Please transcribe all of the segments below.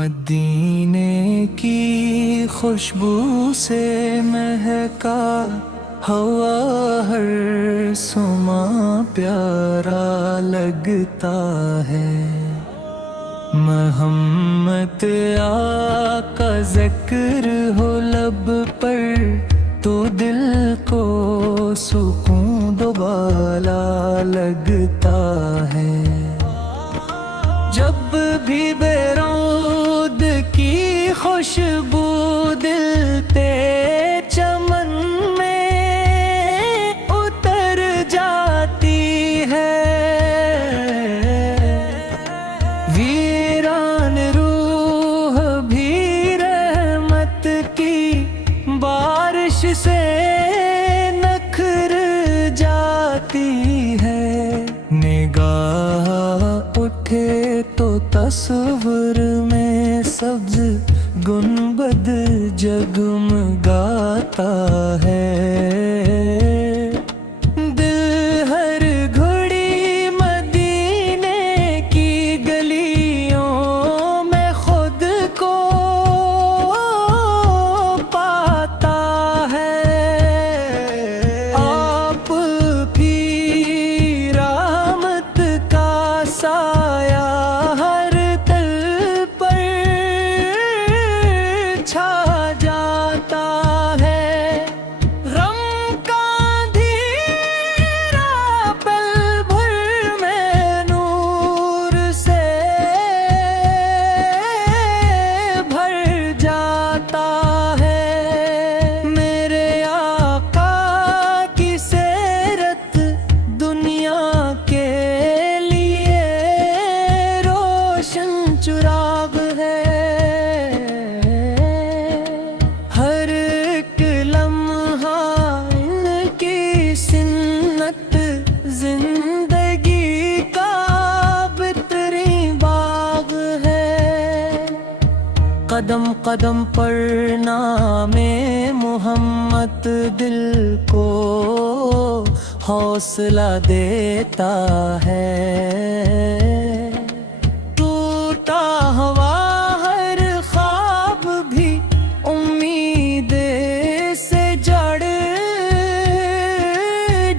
مدینے کی خوشبو سے مہکا ہوا ہر سما پیارا لگتا ہے۔ محمد آقا ذکر ہو لب پر تو دل کو سکون دوبالا لگتا ہے۔ جب بھی بیرود کی خوشبو دلتے چمن میں اتر جاتی ہے، ویران روح بھی رحمت کی بارش سے نکھر جاتی ہے۔ نگاہ اٹھے تو تصور میں سبز گنبد جگمگاتا ہے۔ دل ہر گھڑی مدینے کی گلیوں میں خود کو پاتا ہے۔ آپ کی رحمت کا سایہ ہر دل پر چھا جاتا ہے۔ غم کا اندھیرا پل بھر میں نور سے بھر جاتا ہے۔ میرے آقا کی سیرت دنیا کے لیے روشن چراغ ہے۔ ہر ایک لمحہ ان کی سنت زندگی کا بہترین باغ ہے۔ قدم قدم پر نام محمد دل کو حوصلہ دیتا ہے۔ ٹوٹا ہوا ہر خواب بھی امید سے جڑ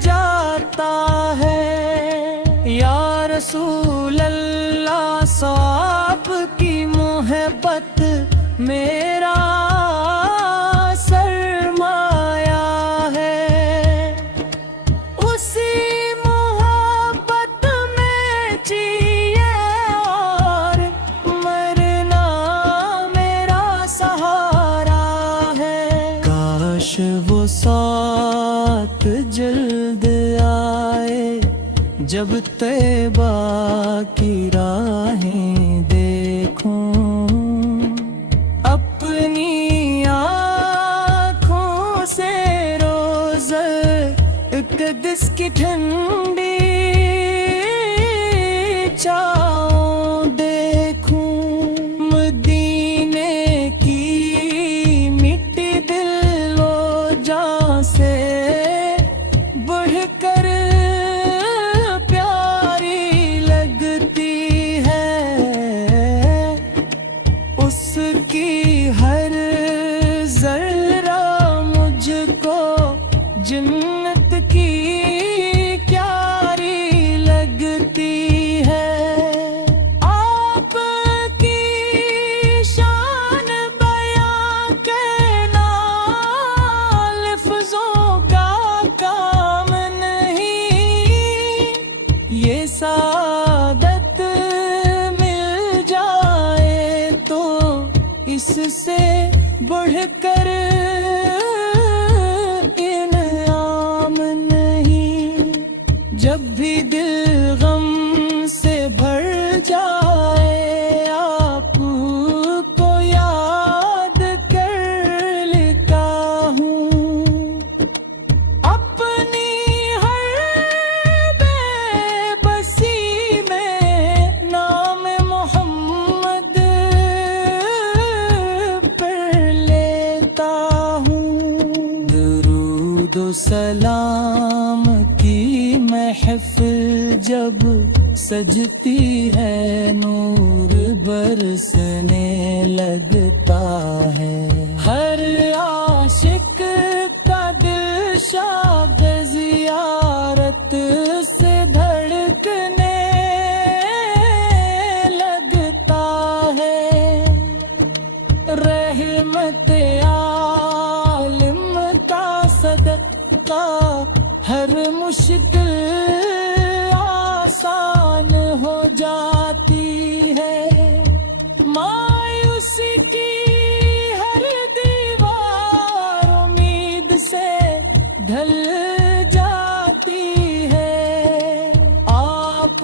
جاتا ہے۔ یا رسول اللہ صاحب کی محبت میرا سرمایہ ہے۔ اسی محبت میں جیے اور مرنا میرا سہارا ہے۔ کاش وہ ساتھ جلد آئے جب طیبہ کی راہیں دیکھوں، اپنی آنکھوں سے روزہ اقدس کی ٹھنڈی چھاؤں دیکھوں۔ مدینے کی مٹی دل و جاں سے بڑھ کر پیاری لگتی ہے۔ اس کی ہر ذرہ مجھ کو جنت کی پیاری لگتی ہے۔ آپ کی شان بیان کرنا لفظوں کا کام نہیں، یہ سعادت مل جائے تو اس سے بڑھ کر انعام نہیں۔ جب بھی دل غم سے بھر جائے آپ کو یاد کر لیتا ہوں۔ اپنی ہر بے بسی میں نام محمد پڑھ لیتا ہوں۔ درود و سلام کی محفل جب سجتی ہے، نور برسنے لگتا ہے، ہر عاشق کا دل شاغ زیارت سے دھڑکنے لگتا ہے، رحمت عالم کا صدقہ ہر مشکل آسان ہو جاتی ہے، مایوسی کی ہر دیوار امید سے ڈھل جاتی ہے، آپ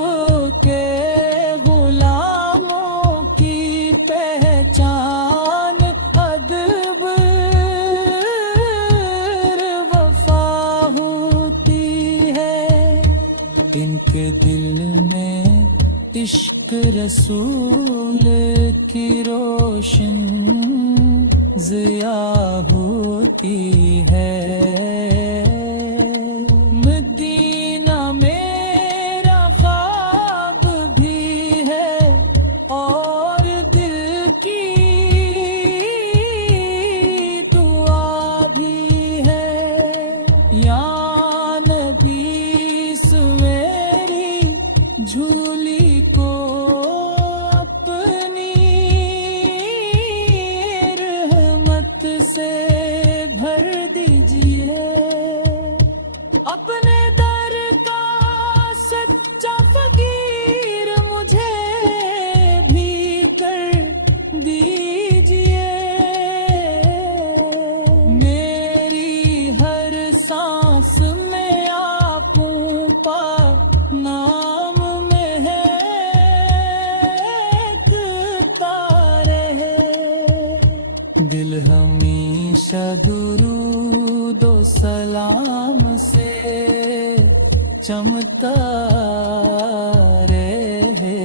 کے غلاموں کی پہچان ادب وفا ہوتی ہے، ان کے دل میں عشق رسول کی روشن ضیا ہوتی ہے، مدینہ میرا خواب بھی ہے اور دل کی دعا بھی ہے، یا نبی سویری جھولی کو اپنی رحمت سے بھر دیجئے، اپنے در کا سچا فقیر مجھے بھی کر دیجئے، میری ہر سانس میں آپ کا نام دل ہمیشہ درود و سلام سے چمکتا رہے،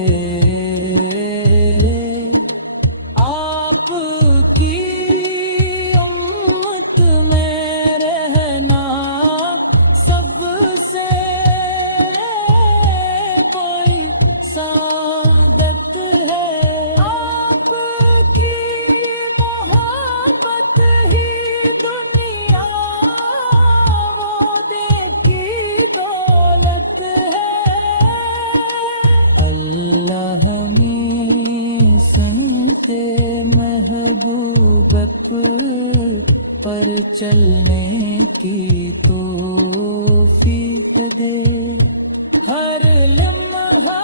آپ کی امت میں رہنا سب سے بڑی سعادت ہے، آپ کی محبت ہی دنیا وہ دیکھی دولت ہے، اللہ ہمیں سنتے محبوب پر چلنے کی توفیق دے، ہر لمحہ